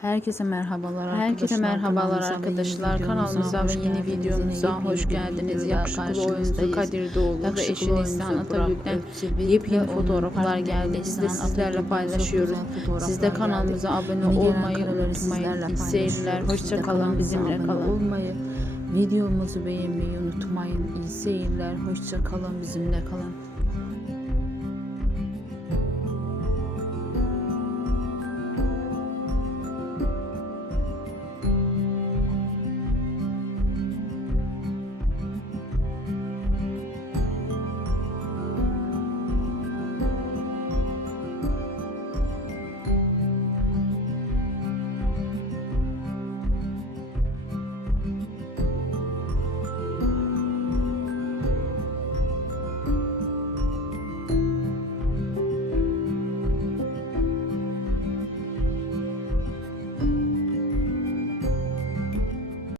Herkese merhabalar arkadaşlar. Kanalımıza ve yeni videomuza hoş geldiniz. Yakışıklı oyuncu Kadir Doğulu ve eşi Neslihan Atabük'ten yepyeni fotoğraflar geldi. Biz de sizlerle paylaşıyoruz. Siz de kanalımıza abone olmayı unutmayın. İyi seyirler. Hoşça kalın. Bizimle kalın. Videomuzu beğenmeyi unutmayın. İyi seyirler. Hoşça kalın. Bizimle kalın.